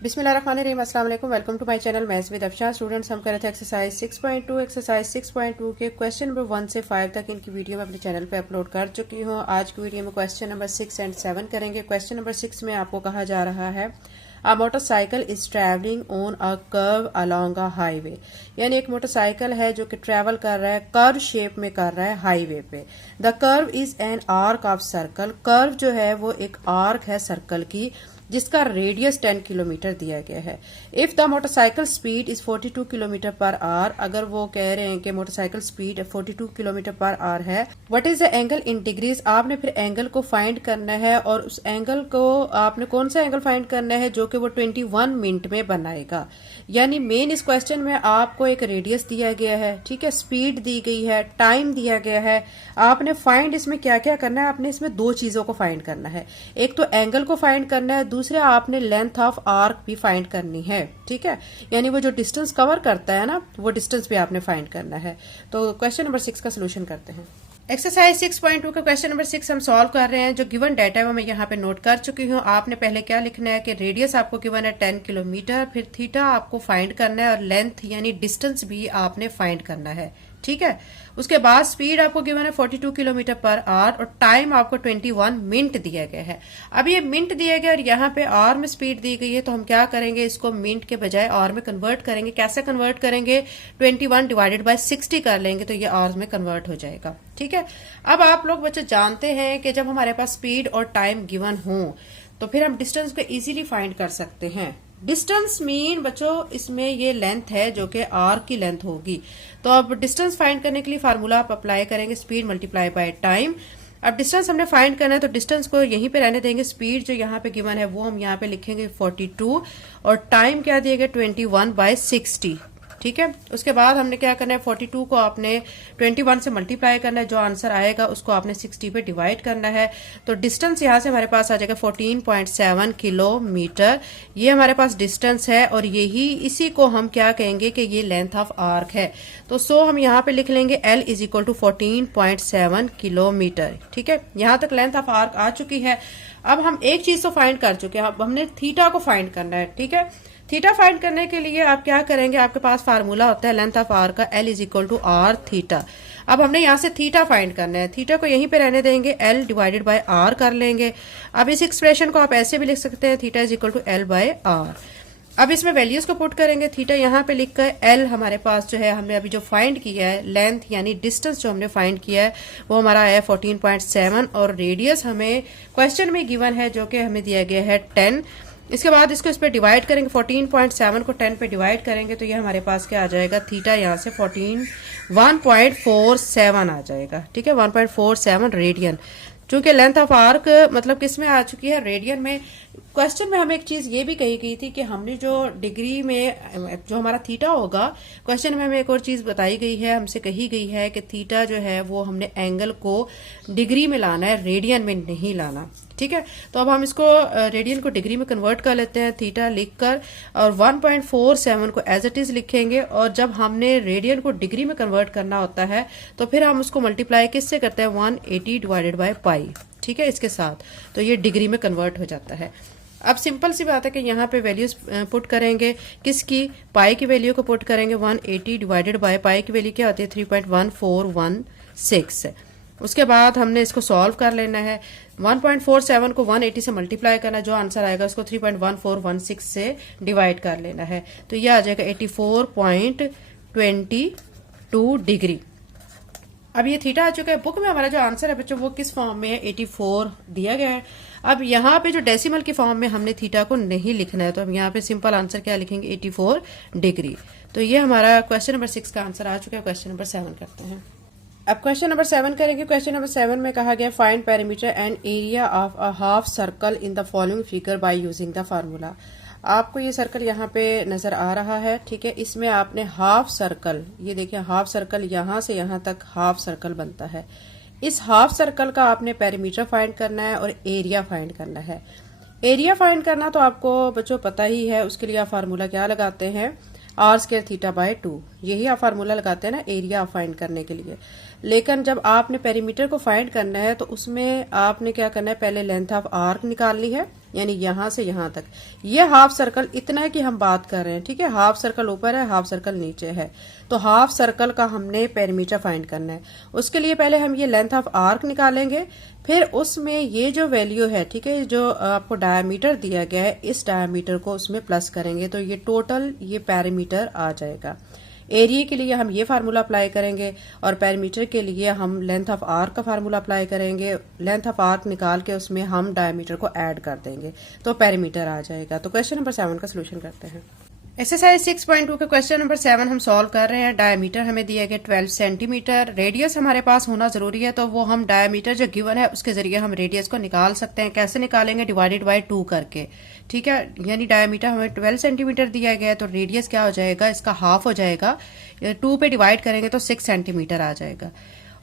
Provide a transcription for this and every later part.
बिस्मिल्लाहिर्रहमानिर्रहीम, अस्सलाम वालेकुम। Welcome to my channel maths with Afsha. Students, हम कर रहे थे एक्सरसाइज 6.2। एक्सरसाइज 6.2 के क्वेश्चन नंबर 1 से 5 तक इनकी वीडियो मैं अपने चैनल पे अपलोड कर चुकी हूँ। आज की वीडियो में क्वेश्चन नंबर 6 एंड 7 करेंगे। क्वेश्चन नंबर 6 में आपको कहा जा रहा है a motorcycle is travelling on a curve along a highway, यानी एक मोटरसाइकिल है जो कि ट्रैवल कर रहा है, कर्व शेप में कर रहा है हाईवे पे। The curve is an arc of circle, curve जो है वो एक आर्क है सर्कल की जिसका रेडियस 10 किलोमीटर दिया गया है। If the motorcycle speed is 42 kilometre per hour, अगर वो कह रहे हैं कि motorcycle speed 42 kilometre per hour है, what is the angle in degrees, आपने फिर एंगल को फाइंड करना है और उस एंगल को आपने कौन सा एंगल फाइंड करना है जो कि वो 21 मिनट में बनाएगा। यानी मेन इस क्वेश्चन में आपको एक रेडियस दिया गया है, ठीक है, स्पीड दी गई है, टाइम दिया गया है। आपने फाइंड इसमें क्या क्या करना है, आपने इसमें दो चीजों को फाइंड करना है। एक तो एंगल को फाइंड करना है, दूसरा आपने लेंथ ऑफ आर्क भी फाइंड करनी है, ठीक है। यानी वो जो डिस्टेंस कवर करता है ना, वो डिस्टेंस भी आपने फाइंड करना है। तो क्वेश्चन नंबर 6 का सोल्यूशन करते हैं। एक्सरसाइज 6.2 का क्वेश्चन नंबर 6 हम सॉल्व कर रहे हैं। जो गिवन डाटा है वो मैं यहाँ पे नोट कर चुकी हूँ। आपने पहले क्या लिखना है कि रेडियस आपको गिवन है 10 किलोमीटर, फिर थीटा आपको फाइंड करना है और लेंथ यानी डिस्टेंस भी आपने फाइंड करना है, ठीक है। उसके बाद स्पीड आपको गिवन है 42 किलोमीटर पर आवर और टाइम आपको 21 मिनट दिया गया है। अब ये मिनट दिया गया और यहाँ पे आवर में स्पीड दी गई है, तो हम क्या करेंगे, इसको मिनट के बजाय आवर में कन्वर्ट करेंगे। कैसे कन्वर्ट करेंगे, 21 डिवाइडेड बाय 60 कर लेंगे तो ये आवर्स में कन्वर्ट हो जाएगा, ठीक है। अब आप लोग बच्चे जानते हैं कि जब हमारे पास स्पीड और टाइम गिवन हो तो फिर हम डिस्टेंस को इजीली फाइंड कर सकते हैं। डिस्टेंस मीन बच्चों इसमें ये लेंथ है जो कि आर्क की लेंथ होगी। तो अब डिस्टेंस फाइंड करने के लिए फार्मूला आप अप्लाई करेंगे, स्पीड मल्टीप्लाई बाय टाइम। अब डिस्टेंस हमने फाइंड करना है तो डिस्टेंस को यहीं पे रहने देंगे। स्पीड जो यहाँ पे गिवन है वो हम यहाँ पे लिखेंगे 42 और टाइम क्या दिया गया 21/60, ठीक है। उसके बाद हमने क्या करना है, 42 को आपने 21 से मल्टीप्लाई करना है, जो आंसर आएगा उसको आपने 60 पे डिवाइड करना है। तो डिस्टेंस यहाँ से हमारे पास आ जाएगा 14.7 किलोमीटर। ये हमारे पास डिस्टेंस है और यही इसी को हम क्या कहेंगे कि ये लेंथ ऑफ आर्क है। तो सो हम यहाँ पे लिख लेंगे L is equal to 14.7 kilometre, ठीक है। यहाँ तक लेंथ ऑफ आर्क आ चुकी है। अब हम एक चीज तो फाइंड कर चुके हैं, अब हमने थीटा को फाइंड करना है, ठीक है। थीटा फाइंड करने के लिए आप क्या करेंगे, आपके पास फार्मूला होता है लेंथ ऑफ आर का, L is equal to r theta. अब हमने यहाँ से थीटा फाइंड करना है, थीटा को यहीं पे रहने देंगे, L डिवाइडेड बाय आर कर लेंगे। अब इस एक्सप्रेशन को आप ऐसे भी लिख सकते हैं, theta is equal to L by r. अब इसमें वैल्यूज को पुट करेंगे, थीटा यहाँ पे लिख कर L हमारे पास जो है हमने अभी जो फाइंड किया है लेंथ यानी डिस्टेंस जो हमने फाइंड किया है वो हमारा आया 14.7 और रेडियस हमें क्वेश्चन में गिवन है जो कि हमें दिया गया है 10। इसके बाद इसको इस पे डिवाइड करेंगे, 14.7 को 10 पे डिवाइड करेंगे तो ये हमारे पास क्या आ जाएगा, थीटा यहाँ से 1.47 आ जाएगा, ठीक है, 1.47 रेडियन। चूंकि लेंथ ऑफ आर्क मतलब किस में आ चुकी है, रेडियन में। क्वेश्चन में हमें एक चीज ये भी कही गई थी कि हमने जो डिग्री में जो हमारा थीटा होगा, क्वेश्चन में हमें एक और चीज बताई गई है, हमसे कही गई है कि थीटा जो है वो हमने एंगल को डिग्री में लाना है, रेडियन में नहीं लाना, ठीक है। तो अब हम इसको रेडियन को डिग्री में कन्वर्ट कर लेते हैं, थीटा लिखकर, और 1.47 को एज इट इज लिखेंगे। और जब हमने रेडियन को डिग्री में कन्वर्ट करना होता है तो फिर हम उसको मल्टीप्लाई किससे करते हैं, 180 डिवाइडेड बाय पाई, ठीक है, इसके साथ, तो ये डिग्री में कन्वर्ट हो जाता है। अब सिंपल सी बात है कि यहाँ पे वैल्यूज पुट करेंगे, किसकी, पाई की वैल्यू को पुट करेंगे, 180 डिवाइडेड बाय पाई की वैल्यू क्या होती है 3.1416। उसके बाद हमने इसको सॉल्व कर लेना है, 1.47 को 180 से मल्टीप्लाई करना, जो आंसर आएगा उसको 3.1416 से डिवाइड कर लेना है, तो यह आ जाएगा 84.22 डिग्री। अब ये थीटा आ चुका है। बुक में हमारा जो आंसर है बच्चों वो किस फॉर्म में है, 84 दिया गया है। अब यहाँ पे जो डेसिमल की फॉर्म में हमने थीटा को नहीं लिखना है, तो हम यहाँ पे सिंपल आंसर क्या लिखेंगे, 84 डिग्री। तो ये हमारा क्वेश्चन नंबर 6 का आंसर आ चुका है। क्वेश्चन नंबर 7 करते हैं। अब क्वेश्चन नंबर 7 करेंगे। क्वेश्चन नंबर 7 में कहा गया find perimeter and area of a half circle in the following figure by using the formula. आपको ये सर्कल यहाँ पे नजर आ रहा है, ठीक है। इसमें आपने हाफ सर्कल, ये देखिए हाफ सर्कल यहाँ से यहाँ तक हाफ सर्कल बनता है। इस हाफ सर्कल का आपने पेरीमीटर फाइंड करना है और एरिया फाइंड करना है। एरिया फाइंड करना तो आपको बच्चों पता ही है, उसके लिए आप फार्मूला क्या लगाते हैं, r² थीटा बाय 2, यही आप फार्मूला लगाते हैं ना एरिया फाइंड करने के लिए। लेकिन जब आपने पेरीमीटर को फाइंड करना है तो उसमें आपने क्या करना है, पहले लेंथ ऑफ आर्क निकालनी है, यानी यहां से यहां तक। ये हाफ सर्कल इतना है कि हम बात कर रहे हैं, ठीक है। हाफ सर्कल ऊपर है, हाफ सर्कल नीचे है, तो हाफ सर्कल का हमने पेरीमीटर फाइंड करना है। उसके लिए पहले हम ये लेंथ ऑफ आर्क निकालेंगे, फिर उसमें ये जो वैल्यू है, ठीक है, जो आपको डायमीटर दिया गया है, इस डायमीटर को उसमें प्लस करेंगे तो ये टोटल ये पेरीमीटर आ जाएगा। एरिया के लिए हम ये फार्मूला अप्लाई करेंगे और पेरीमीटर के लिए हम लेंथ ऑफ आर्क का फार्मूला अप्लाई करेंगे। लेंथ ऑफ आर्क निकाल के उसमें हम डायमीटर को ऐड कर देंगे तो पेरीमीटर आ जाएगा। तो क्वेश्चन नंबर 7 का सोल्यूशन करते हैं। एक्सरसाइज 6.2 के क्वेश्चन नंबर 7 हम सॉल्व कर रहे हैं। डायमीटर हमें दिया गया 12 सेंटीमीटर, रेडियस हमारे पास होना जरूरी है, तो वो हम डायमीटर जो गिवन है उसके जरिए हम रेडियस को निकाल सकते हैं। कैसे निकालेंगे? डिवाइडेड बाय 2 करके, ठीक है। यानी डायमीटर हमें 12 सेंटीमीटर दिया गया है तो रेडियस क्या हो जाएगा, इसका हाफ हो जाएगा, 2 पे डिवाइड करेंगे तो 6 सेंटीमीटर आ जाएगा।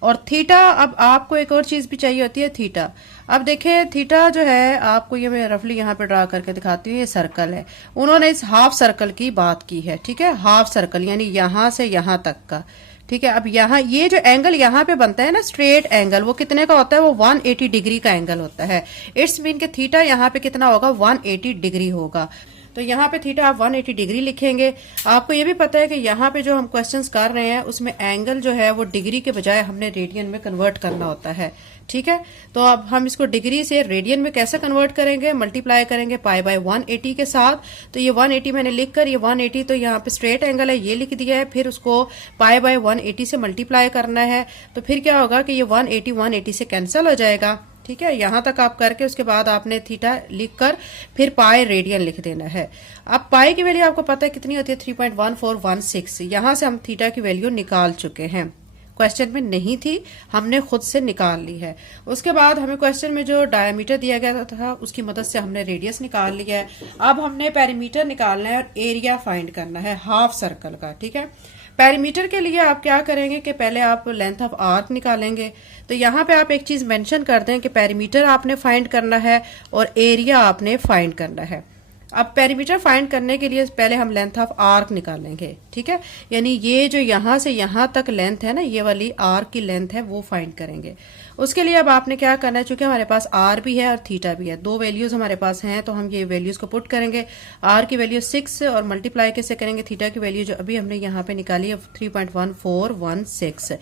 और थीटा, अब आपको एक और चीज भी चाहिए होती है, थीटा। अब देखिए थीटा जो है, आपको ये मैं रफली यहाँ पे ड्रा करके दिखाती हूँ, ये सर्कल है, उन्होंने इस हाफ सर्कल की बात की है, ठीक है। हाफ सर्कल यानी यहां से यहां तक का, ठीक है। अब यहाँ ये जो एंगल यहाँ पे बनता है ना, स्ट्रेट एंगल, वो कितने का होता है? वो 180 डिग्री का एंगल होता है। इट्स मीन के थीटा यहाँ पे कितना होगा? 180 डिग्री होगा। तो यहाँ पे थीटा आप 180 डिग्री लिखेंगे। आपको ये भी पता है कि यहाँ पे जो हम क्वेश्चंस कर रहे हैं उसमें एंगल जो है वो डिग्री के बजाय हमने रेडियन में कन्वर्ट करना होता है, ठीक है। तो अब हम इसको डिग्री से रेडियन में कैसे कन्वर्ट करेंगे? मल्टीप्लाई करेंगे पाई बाय 180 के साथ। तो ये 180 मैंने लिख कर, ये 180 तो यहाँ पे स्ट्रेट एंगल है, ये लिख दिया है, फिर उसको पाई बाय 180 से मल्टीप्लाई करना है। तो फिर क्या होगा कि ये 180 से कैंसिल हो जाएगा, ठीक है। यहां तक आप करके उसके बाद आपने थीटा लिखकर फिर पाई रेडियन लिख देना है। अब पाई की वैल्यू आपको पता है कितनी होती है? 3.1416। यहां से हम थीटा की वैल्यू निकाल चुके हैं, क्वेश्चन में नहीं थी, हमने खुद से निकाल ली है। उसके बाद हमें क्वेश्चन में जो डायमीटर दिया गया था उसकी मदद से हमने रेडियस निकाल लिया है। अब हमने पेरीमीटर निकालना है और एरिया फाइंड करना है हाफ सर्कल का, ठीक है। पेरीमीटर के लिए आप क्या करेंगे कि पहले आप लेंथ ऑफ आर्क निकालेंगे। तो यहाँ पे आप एक चीज मेंशन कर दें कि पेरीमीटर आपने फाइंड करना है और एरिया आपने फाइंड करना है। अब पेरीमीटर फाइंड करने के लिए पहले हम लेंथ ऑफ आर्क निकालेंगे, ठीक है। यानी ये जो यहां से यहां तक लेंथ है ना, ये वाली आर्क की लेंथ है, वो फाइंड करेंगे। उसके लिए अब आपने क्या करना है, चूंकि हमारे पास आर भी है और थीटा भी है, दो वैल्यूज हमारे पास हैं, तो हम ये वैल्यूज को पुट करेंगे। आर की वैल्यू 6 और मल्टीप्लाई कैसे करेंगे? थीटा की वैल्यू जो अभी हमने यहाँ पे निकाली है 3.1416,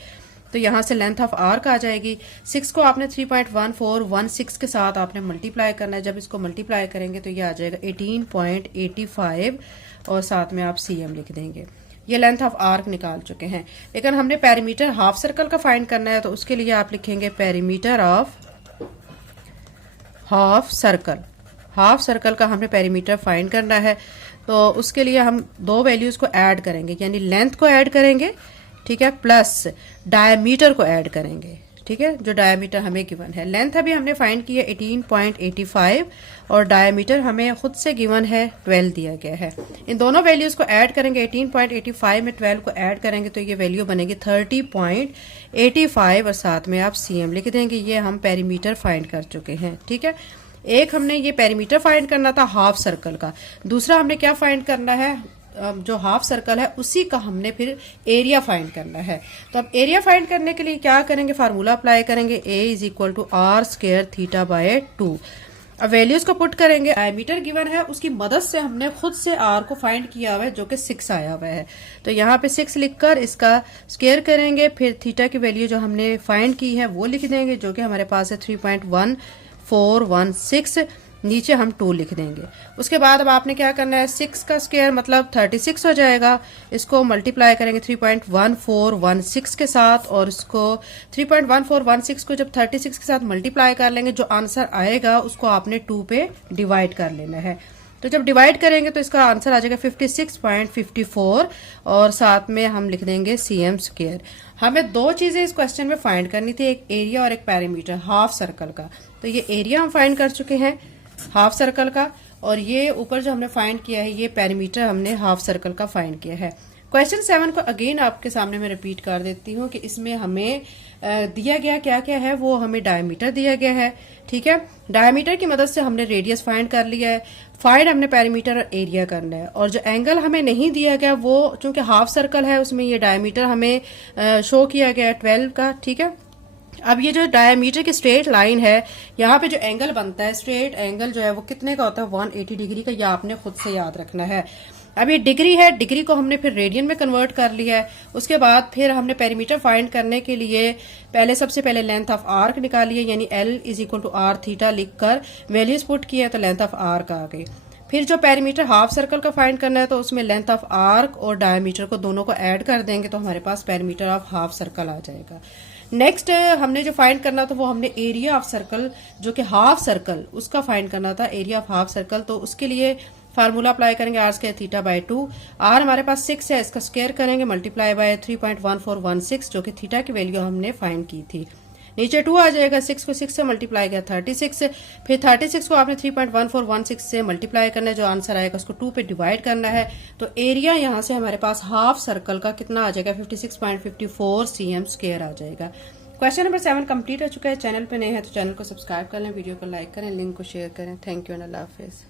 तो यहां से लेंथ ऑफ आर्क आ जाएगी। 6 को आपने 3.1416 के साथ आपने मल्टीप्लाई करना है। जब इसको मल्टीप्लाई करेंगे तो ये आ जाएगा 18.85 और साथ में आप cm लिख देंगे। ये लेंथ ऑफ आर्क निकाल चुके हैं, लेकिन हमने पेरीमीटर हाफ सर्कल का फाइंड करना है, तो उसके लिए आप लिखेंगे perimeter of half circle. Half circle का हमने पेरीमीटर फाइंड करना है, तो उसके लिए हम दो वैल्यूज को ऐड करेंगे, यानी लेंथ को ऐड करेंगे, ठीक है, प्लस डायमीटर को ऐड करेंगे, ठीक है, जो डायमीटर हमें गिवन है। लेंथ अभी हमने फाइंड की है 18.85 और डायमीटर हमें खुद से गिवन है 12 दिया गया है। इन दोनों वैल्यूज को ऐड करेंगे, 18.85 में 12 को ऐड करेंगे तो ये वैल्यू बनेगी 30.85 और साथ में आप cm लिख देंगे। ये हम पेरीमीटर फाइंड कर चुके हैं, ठीक है। एक हमने ये पेरीमीटर फाइंड करना था हाफ सर्कल का, दूसरा हमने क्या फाइंड करना है, जो हाफ सर्कल है उसी का हमने फिर एरिया फाइंड करना है। तो अब एरिया फाइंड करने के लिए क्या करेंगे, फार्मूला अप्लाई करेंगे, a = r² थीटा बाय 2। अब वैल्यूज को पुट करेंगे, डायमीटर गिवन है उसकी मदद से हमने खुद से r को फाइंड किया हुआ है जो कि 6 आया हुआ है। तो यहाँ पे 6 लिखकर इसका स्क्वायर करेंगे, फिर थीटा की वैल्यू जो हमने फाइंड की है वो लिख देंगे, जो कि हमारे पास है 3.1416, नीचे हम 2 लिख देंगे। उसके बाद अब आपने क्या करना है, 6 का स्क्वायर मतलब 36 हो जाएगा, इसको मल्टीप्लाई करेंगे 3.1416 के साथ, और इसको 3.1416 को जब 36 के साथ मल्टीप्लाई कर लेंगे, जो आंसर आएगा उसको आपने 2 पे डिवाइड कर लेना है। तो जब डिवाइड करेंगे तो इसका आंसर आ जाएगा 56.54 और साथ में हम लिख देंगे cm²। हमें दो चीजें इस क्वेश्चन में फाइंड करनी थी, एक एरिया और एक पेरीमीटर हाफ सर्कल का। तो ये एरिया हम फाइंड कर चुके हैं हाफ सर्कल का, और ये ऊपर जो हमने फाइंड किया है ये पेरीमीटर हमने हाफ सर्कल का फाइंड किया है। क्वेश्चन 7 को अगेन आपके सामने मैं रिपीट कर देती हूँ कि इसमें हमें दिया गया क्या क्या है, वो हमें डायमीटर दिया गया है। ठीक है, डायमीटर की मदद से हमने रेडियस फाइंड कर लिया है, फाइंड हमने पेरीमीटर और एरिया करना है। और जो एंगल हमें नहीं दिया गया वो चूंकि हाफ सर्कल है उसमें ये डायमीटर हमें शो किया गया है 12 का। ठीक है, अब ये जो डायमीटर की स्ट्रेट लाइन है, यहाँ पे जो एंगल बनता है, स्ट्रेट एंगल जो है वो कितने का होता है, 180 डिग्री का। यह आपने खुद से याद रखना है। अब ये डिग्री है, डिग्री को हमने फिर रेडियन में कन्वर्ट कर लिया है। उसके बाद फिर हमने पेरीमीटर फाइंड करने के लिए सबसे पहले लेंथ ऑफ आर्क निकाली है, यानी L is equal to r theta लिखकर वैल्यूज पुट किया तो लेंथ ऑफ आर्क आ गई। फिर जो पेरीमीटर हाफ सर्कल का फाइंड करना है तो उसमें लेंथ ऑफ आर्क और डायमीटर को दोनों को ऐड कर देंगे तो हमारे पास पेरीमीटर ऑफ हाफ सर्कल आ जाएगा। नेक्स्ट हमने जो फाइंड करना था वो हमने एरिया ऑफ सर्कल, जो कि हाफ सर्कल, उसका फाइंड करना था, एरिया ऑफ हाफ सर्कल। तो उसके लिए फार्मूला अप्लाई करेंगे r square theta by 2। R हमारे पास 6 है, इसका स्क्वायर करेंगे मल्टीप्लाई बाय 3.1416 जो कि थीटा की वैल्यू हमने फाइंड की थी। नीचे 2 आ जाएगा, 6 को 6 से मल्टीप्लाई किया 36, फिर 36 को आपने 3.1416 से मल्टीप्लाई करना है, जो आंसर आएगा उसको 2 पे डिवाइड करना है। तो एरिया यहाँ से हमारे पास हाफ सर्कल का कितना आ जाएगा, 56.54 cm स्क्वायर आ जाएगा। क्वेश्चन नंबर 7 कंप्लीट हो चुका है। चैनल पे नए हैं तो चैनल को सब्सक्राइब कर लें, वीडियो को लाइक करें, लिंक को शेयर करें। Thank you and Allah Hafiz.